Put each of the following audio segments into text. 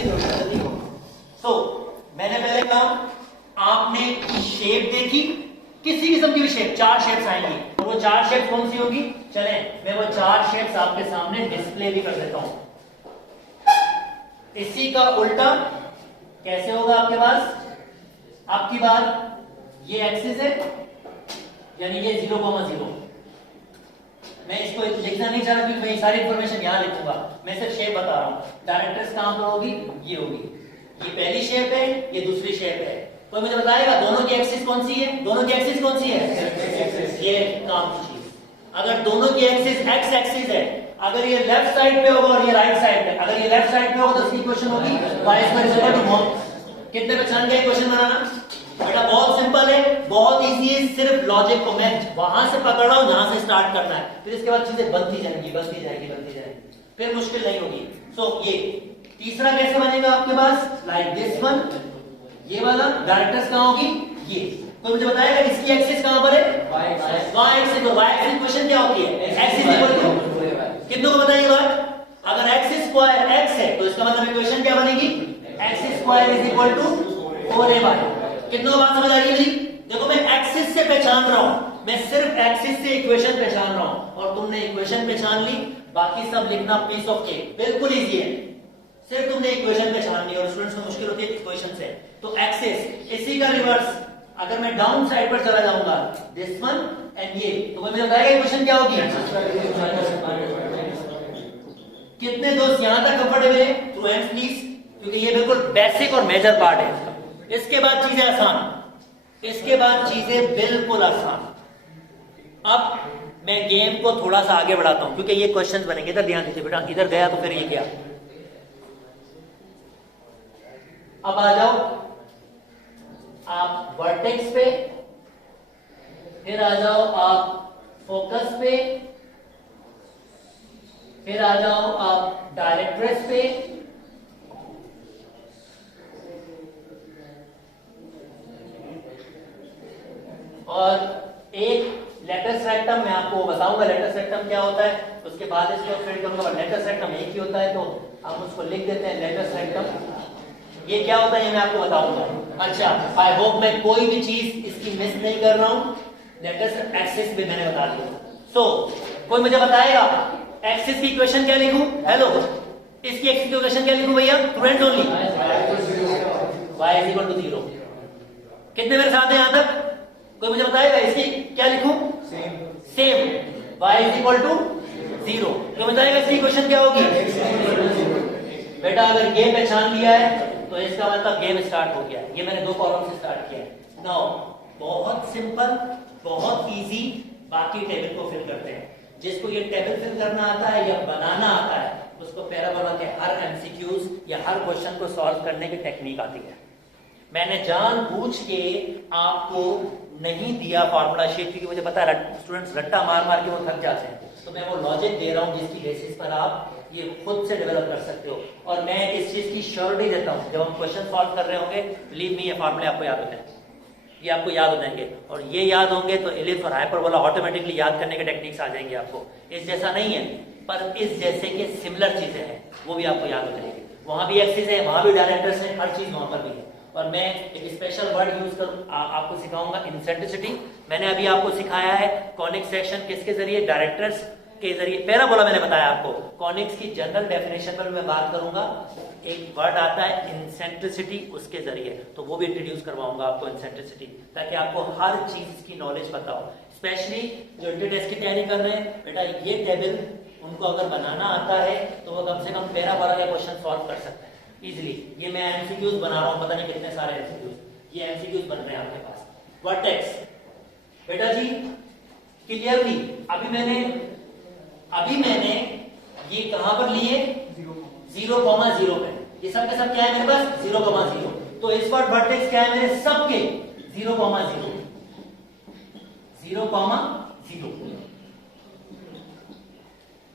जल्दी करो। सो मैंने पहले कहा आपने शेप देखी, किसी किस्म की भी शेप, 4 शेप्स आएंगी, और वो 4 शेप्स कौन सी होगी? चले मैं वो 4 शेप्स आपके सामने डिस्प्ले भी कर देता हूं। इसी का उल्टा कैसे होगा आपके पास? आपकी बात ये एक्सिस है, यानी ये 0,0। मैं इसको लिखना नहीं चाह रहा क्योंकि मैं सारी इंफॉर्मेशन यहां लिखूंगा, मैं सिर्फ शेप बता रहा हूं। डायरेक्ट्रिक्स कहां पर होगी? ये होगी। ये पहली शेप है, ये दूसरी शेप है। तो मुझे बताएगा दोनों की एक्सिस कौन सी है? दोनों की एक्सिस कौन सी है? ये काम की चीज। अगर दोनों की एक्सिस एक्स एक्सिस है, अगर ये लेफ्ट साइड पे होगा और ये राइट साइड पे, अगर ये लेफ्ट साइड पे होगा तो इसकी इक्वेशन होगी y²। कितने पहचान गए क्वेश्चन बनाना? बेटा बहुत सिंपल है, बहुत इजी है, सिर्फ लॉजिक को मैं वहां से पकड़ रहा हूं जहां से स्टार्ट करना है, फिर इसके बाद चीजें बनती जाएंगी, फिर मुश्किल नहीं होगी। सो ये तीसरा कैसे बनेगा आपके पास? Like this one. ये वाला डायरेक्ट्रिक्स कहां होगी? ये। तो मुझे बताएगा इसकी एक्सिस कहां पर है? y axis. तो y एक्सिस इक्वेशन क्या होती है? x इक्वल टू, कितनों को बताइए बात? अगर x स्क्वायर x है तो इसका मतलब इक्वेशन क्या बनेगी? x square is equal to 4ay। कितनों को बात समझ आ रही है मेरी? देखो मैं एक्सिस से पहचान रहा हूं, मैं सिर्फ एक्सिस से इक्वेशन पहचान रहा हूं, और तुमने इक्वेशन पहचान ली, बाकी सब लिखना पीस ऑफ केक, बिल्कुल इजी है। सिर्फ तुमने इक्वेशन पहचान ली, और स्टूडेंट्स को मुश्किल होती है इक्वेशन से। तो एक्सिस, इसी का रिवर्स, अगर मैं डाउन साइड पर चला जाऊंगा, दिस वन एंड ये, तो मुझे बताएगा इक्वेशन क्या होगी? कितने दोस्त यहां तक कंफर्टेबल है? थ्रू हैंड्स प्लीज, क्योंकि ये बिल्कुल बेसिक और मेजर पार्ट है इसका। इसके बाद चीजें आसान, इसके बाद चीजें बिल्कुल आसान। अब मैं गेम को थोड़ा सा आगे बढ़ाता हूं, क्योंकि ये क्वेश्चंस बनेंगे। इधर ध्यान दीजिए बेटा, इधर गया तो फिर ये क्या। अब आ जाओ आप वर्टेक्स पे, फिर आ जाओ आप फोकस पे, फिर आ जाओ आप डायरेक्ट्रिक्स पे, और एक लेटस रेक्टम। मैं आपको बताऊंगा लेटस रेक्टम क्या होता है, उसके बाद इसको फिर करूंगा। लेटस रेक्टम एक ही होता है तो हम उसको लिख देते हैं लेटस रेक्टम। ये क्या होता है ये मैं आपको बताऊंगा। अच्छा, आई होप मैं कोई भी चीज इसकी मिस नहीं कर रहा हूं। लेटस एक्सिस भी मैंने बता दिया। सो कोई मुझे बताएगा एक्सिस की इक्वेशन क्या लिखूं? हेलो, इसकी एक्सिस की इक्वेशन क्या लिखूं भैया? Student only, y is equal to 0। कितने मेरे साथ हैं यहां तक? कोई मुझे बताएगा इसकी क्या लिखूं? Same, y is equal to 0। कोई बताएगा इसकी इक्वेशन क्या होगी? बेटा अगर ये पहचान लिया है तो इसका मतलब गेम स्टार्ट हो गया है। ये मैंने 2 कॉलम से स्टार्ट किया है। नाउ बहुत सिंपल, बहुत इजी, बाकी टेबल को फिल करते हैं। जिसको ये टेबल फिल करना आता है या बनाना आता है, उसको पैराबोला के हर एमसीक्यूज या हर क्वेश्चन को सॉल्व करने की टेक्निक आती है। मैंने जानबूझ के आपको नहीं दिया फार्मूला शीट, क्योंकि मुझे पता है स्टूडेंट्स रट्टा मार मार के वो थक जाते हैं, तो मैं वो लॉजिक दे रहा हूं जिसकी बेसिस पर आप ये खुद से डेवलप कर सकते हो। और मैं इस चीज की श्योरिटी देता हूं, जब हम क्वेश्चन सॉल्व कर रहे होंगे, बिलीव मी ये फार्मूले आपको याद हो जाएंगे, ये आपको याद हो जाएंगे। और ये याद होंगे तो एलिप्स और हाइपरबोला ऑटोमेटिकली याद करने के टेक्निक्स आ जाएंगे आपको। इस जैसा नहीं है, पर इस जैसे के सिमिलर चीजें हैं, वो भी आपको याद हो जाएंगी। वहां भी एक्सिस है, वहां भी डायरेक्टर्स है, हर चीज वहां पर भी है। और मैं एक स्पेशल वर्ड यूज कर आपको सिखाऊंगा, इंसेंट्रिसिटी। मैंने अभी आपको सिखाया है कॉनिक सेक्शन किसके जरिए? डायरेक्टर्स के जरिए। पैराबोला मैंने बताया आपको। कॉनिक्स की जनरल डेफिनेशन पर मैं बात करूंगा। एक वर्ड आता है इंसेंट्रिसिटी, उसके जरिए, तो वो भी इंट्रोड्यूस करवाऊंगा आपको इंसेंट्रिसिटी, ताकि आपको हर चीज की नॉलेज पता हो। स्पेशली जो इंटर टेस्ट की तैयारी कर रहे हैं, बेटा ये टेबल उनको अगर बनाना आता है तो वो कम से कम पैराबोला का क्वेश्चन सॉल्व कर सकते हैं इजिली। ये मैं एमसीक्यूज बना रहा हूं, पता नहीं कितने सारे एमसीक्यूज, ये एमसीक्यूज बन रहे हैं आपके पास। वर्टेक्स बेटा जी क्लियरली अभी मैंने ये कहां पर लिए? 0,0 पे। ये सब के सब क्या है मेरे पास? 0,0। तो इस बार वर्टेक्स क्या है मेरे सबके? 0,0, 0,0।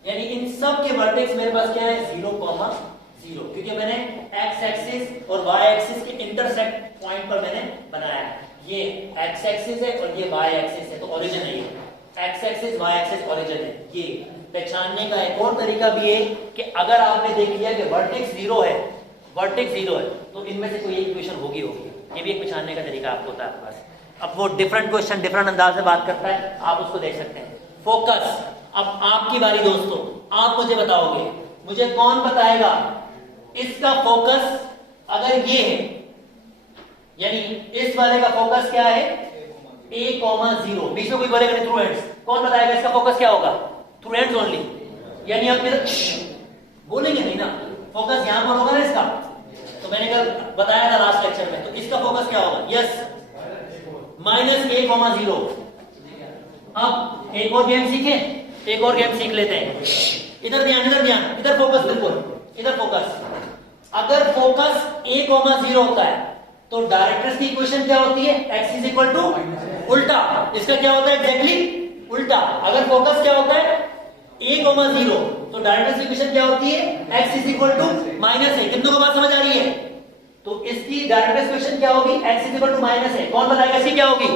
यानी इन सब के वर्टेक्स मेरे पास क्या है? 0,0, क्योंकि मैंने एक्स एक्सिस और वाई एक्सिस के इंटरसेक्ट पॉइंट पर मैंने बनाया है। ये एक्स एक्सिस है और ये वाई एक्सिस है, तो ओरिजिन है ये। X axis Y axis origin है। ये पहचानने का एक और तरीका भी है कि अगर आपने देख लिया कि वर्टेक्स 0 है, वर्टेक्स 0 है, तो इनमें से कोई एक इक्वेशन होगी। ये भी एक पहचानने का तरीका आपको होता है आपके पास। अब वो डिफरेंट क्वेश्चन डिफरेंट अंदाज से बात करता है, आप उसको देख सकते हैं। फोकस, अब आपकी बारी दोस्तों, आप मुझे बताओगे, मुझे कौन बताएगा इसका फोकस अगर ये है, यानी इस वाले का फोकस क्या है, A,0, बीच में कोई बोलेगा नहीं, थ्रू एंड्स, कौन बताएगा इसका फोकस क्या होगा, थ्रू एंड्स ओनली, यानी आप मेरा बोलेंगे नहीं ना, फोकस यहां पर होगा ना इसका, तो मैंने कल बताया था लास्ट लेक्चर में, तो इसका फोकस क्या होगा, यस -A,0। अब एक और गेम सीखें, एक और गेम सीख लेते हैं। इधर ध्यान, इधर ध्यान, इधर फोकस, बिल्कुल इधर फोकस। अगर फोकस A,0 होता है तो डायरेक्ट्रिक्स की इक्वेशन क्या होती है, x इज इक्वल टू उल्टा, इसका क्या होता है एग्जैक्टली उल्टा। अगर फोकस क्या होता है A,0 तो डायरेक्ट्रिक्स की इक्वेशन क्या होती है, x is equal to -a। कितनों को बात समझ आ रही है, तो इसकी डायरेक्ट्रिक्स इक्वेशन क्या होगी, x is equal to -a। कौन बताएगा इसकी क्या होगी,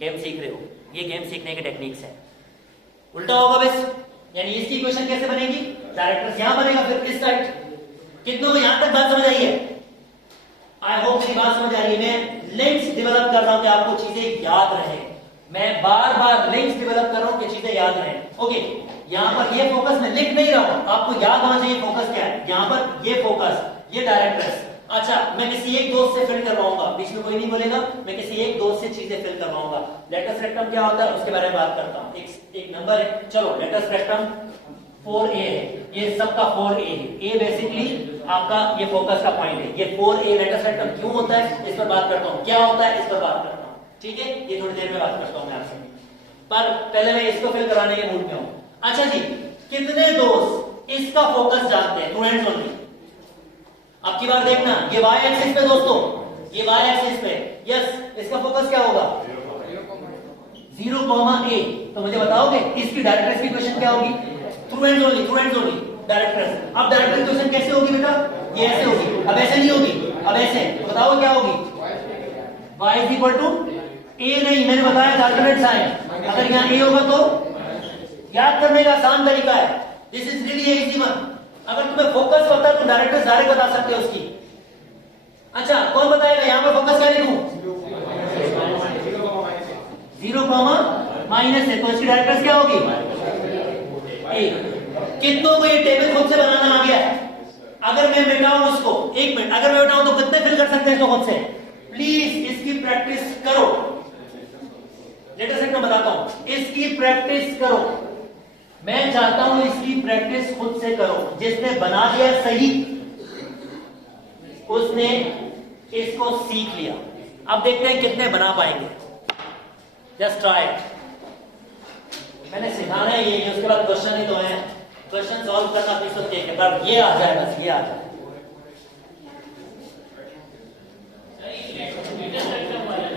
गेम सीख रहे हो, ये गेम सीखने की टेक्निक्स है। उल्टा होगा बस, यानी इसकी इक्वेशन कैसे बनेगी, डायरेक्ट्रिक्स यहां बनेगा, फिर इस साइड। कितनों को यहां तक बात समझ आई है, आई होप मेरी बात समझ आ रही है। मैं लिंक्स डेवलप कर रहा हूं कि आपको चीजें याद रहे, मैं बार बार लिंक्स डेवलप कर रहा हूं कि चीजें याद रहे। ओके, यहां पर ये फोकस मैं लिख नहीं रहा हूं, आपको याद होना चाहिए फोकस क्या है। यहां पर ये फोकस, ये डायरेक्ट्रिक्स। अच्छा, मैं किसी एक दोस्त से फिल करवाऊंगा, बीच में कोई नहीं बोलेगा, मैं किसी एक दोस्त से चीजें फिल करवाऊंगा। लेटस रेक्टम क्या होता है उसके बारे में बात करता हूं। एक नंबर है, चलो लेटस रेक्टम 4A है, ये सबका 4A है। A बेसिकली आपका ये फोकस का पॉइंट है। ये 4A लेटस रेक्टम क्यों होता है इस पर बात करता हूं, क्या होता है इस पर बात करता हूं, ठीक है, ये थोड़ी देर में बात करता हूं मैं आपसे, पर पहले मैं इसको फिल कराने के मूड में हूं। अच्छा जी, कितने दोस्त इसका फोकस जानते हैं, स्टूडेंट्स ओनली। अब की बार देखना, ये y एक्सिस पे दोस्तों, ये y एक्सिस पे, यस, इसका फोकस क्या होगा 0,a। तो मुझे बताओगे इसकी डायरेक्ट्रिक्स की इक्वेशन क्या होगी, through ends only, through ends only directrix. अब डायरेक्ट्रिक्स इक्वेशन कैसे होगी बेटा, ये ऐसे होगी, अब ऐसे नहीं होगी, अब ऐसे। तो बताओ क्या होगी, y is equal to a, नहीं मैंने बताया था अल्टरनेट साइन, अगर यहाँ a होगा तो याद करने का आसान तरीका है, this is really easy one. अगर तुम्हें फोकस होता है तो डायरेक्ट्रिक्स डायरेक्ट बता सकते हो उसकी। अच्छा, कौन बताएगा यहाँ पर फोकस क्या लिखूं, 0,- है, तो इसकी डायरेक्ट्रिक्स क्या होगी a। कितनों को ये टेबल खुद से बनाना आ गया, अगर मैं बैठाऊं उसको, एक मिनट, अगर मैं बैठाऊं तो कितने फिल कर सकते हैं इसको खुद से, प्लीज इसकी प्रैक्टिस करो। लेटेस्ट एक बताता हूं, इसकी प्रैक्टिस करो, मैं चाहता हूं इसकी प्रैक्टिस खुद से करो। जिसने बना दिया सही उसने इसको सीख लिया। अब देखते हैं कितने बना पाएंगे, जस्ट ट्राई। मैंने सिखाना है ये, उसके बाद क्वेश्चन ही तो है, क्वेश्चन सॉल्व करना भी सब देखें, पर ये आ जाए, बस ये आ जाए।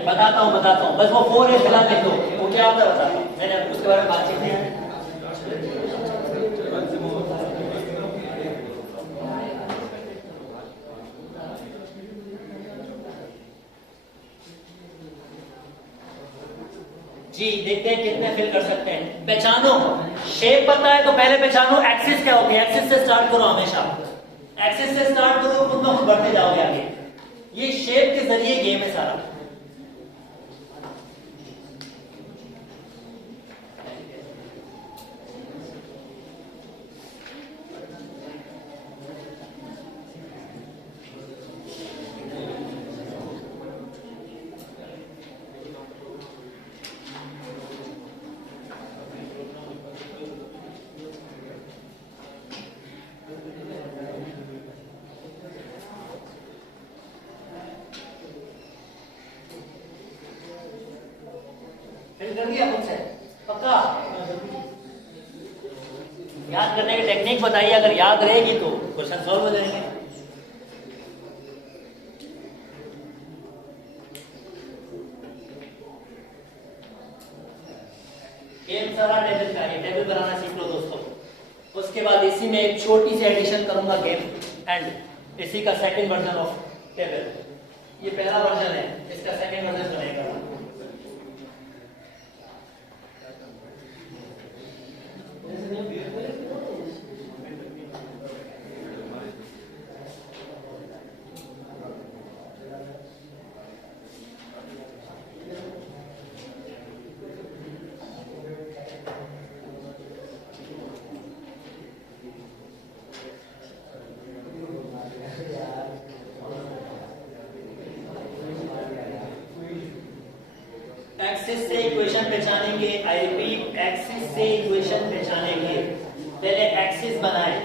बताता हूं, बस वो 4A फिलहाल लिख दो, वो क्या होता है बताता हूं, मैंने उसके बारे में बातचीत की है। जी देखते हैं कितने फिल कर सकते हैं। पहचानो, शेप पता है तो पहले पहचानो एक्सिस क्या होगी, एक्सिस से स्टार्ट करो, हमेशा एक्सिस से स्टार्ट करो, खुद ब खुद बढ़ते जाओगे आगे। ये शेप के जरिए गेम है सारा। कर दिया खुद से पक्का। याद करने की टेक्निक बताइए, अगर याद रहेगी तो क्वेश्चन सॉल्व हो जाएंगे। गेम सारा टेबल का, ये टेबल बनाना सीख लो दोस्तों। उसके बाद इसी में एक छोटी सी एडिशन करूंगा गेम एंड इसी का सेकंड वर्जन ऑफ टेबल। ये पहला वर्जन है, इसका सेकंड वर्जन बनेगा। एक्सिस से इक्वेशन पहचानेंगे। आई रिपीट, एक्सिस से इक्वेशन पहचानेंगे। पहले एक्सिस बनाए।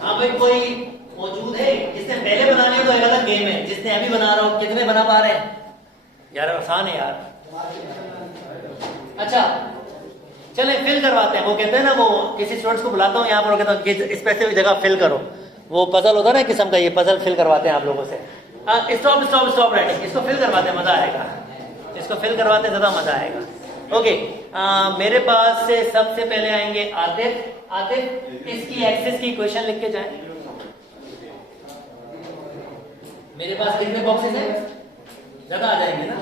हाँ भाई, कोई मौजूद है जिसने पहले बनानी हो तो एक अलग गेम है, जिसने अभी बना रहा हो। कितने बना पा रहे हैं यार? आसान है यार। अच्छा चले फिल करवाते हैं। वो कहते हैं ना, वो किसी स्टूडेंट्स को बुलाता हूँ यहाँ पर, कहता हूँ स्पेसिफिक जगह फिल करो। वो पजल होता है ना किस्म का, ये पजल फिल करवाते हैं आप लोगों से। Stop stop stop writing. इसको फिल करवाते हैं, मजा आएगा। इसको फिल करवाते हैं, ज्यादा मजा आएगा। ओके, मेरे पास से सबसे पहले आएंगे आतिफ। आतिफ, इसकी एक्सिस की इक्वेशन लिख के जाए। मेरे पास कितने बॉक्सेस हैं? ज्यादा आ जाएंगे ना?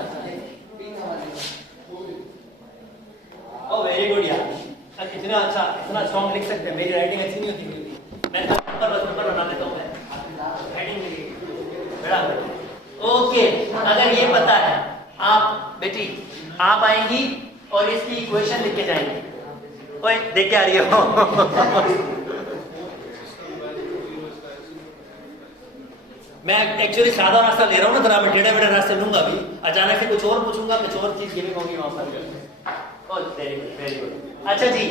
ओह वेरी गुड यार, इतना अच्छा, इतना स्ट्रॉन्ग लिख सकते हैं। मेरी राइटिंग अच्छी नहीं होती, मैं नंबर बना देता हूँ। ओके, अगर ये पता है, आप बेटी आप आएंगी और इसकी इक्वेशन लिख के जाएंगे। ओए देख के आ रही हो? मैं एक्चुअली सादा रास्ता ले रहा हूँ ना, जरा मैं टेढ़े मेढ़े रास्ते लूंगा भी। अचानक से कुछ और पूछूंगा, कुछ और चीज गिविंग होगी वहां पर। Very good very good. अच्छा जी,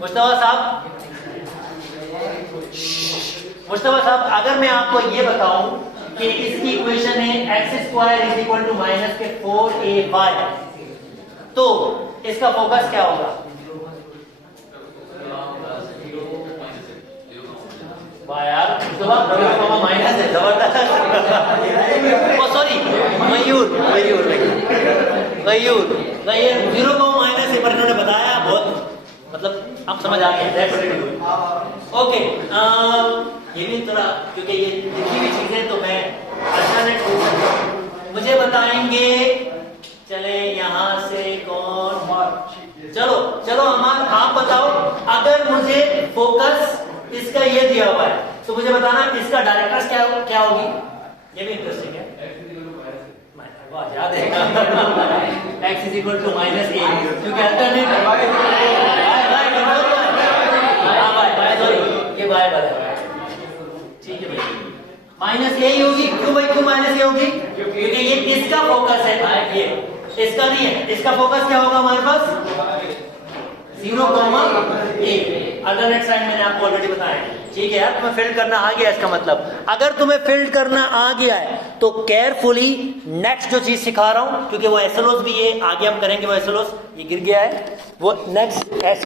मुस्तफा साहब, अगर मैं आपको ये बताऊं कि इसकी इक्वेशन है x² is equal to minus के 4ay, तो इसका फोकस क्या होगा? वाह यार, माइनस है, जबरदस्त। सॉरी, मयूर 0 को माइनस है, पर इन्होंने बताया बहुत, मतलब आप समझ आ गए। ओके, ये भी थोड़ा, क्योंकि ये लिखी हुई चीजें तो मैं आसानी से पूछ सकता हूं। मुझे बताएंगे, चले यहां से कौन? चलो चलो अमान, आप बताओ। अगर मुझे फोकस इसका ये दिया हुआ है तो मुझे बताना इसका डायरेक्टर्स क्या होगी। ये भी इंटरेस्टिंग है। याद है x is equal to minus A, क्योंकि अल्टरनेट ये बाय बाय, ठीक है भाई, माइनस ए ही होगी। क्यों भाई, क्यों माइनस ए होगी? क्योंकि ये इसका फोकस है, ये इसका नहीं है। इसका फोकस क्या होगा हमारे पास? 0,a। अल्टरनेट साइड मैंने आपको ऑलरेडी बताया। ठीक है यार, तुम्हें फिल्ड करना आ गया। इसका मतलब अगर तुम्हें फिल्ड करना आ गया है तो केयरफुली नेक्स्ट जो चीज सिखा रहा हूं, क्योंकि वो एसएलओस भी ये आगे हम करेंगे। वो एसएलओस ये गिर गया है, वो नेक्स्ट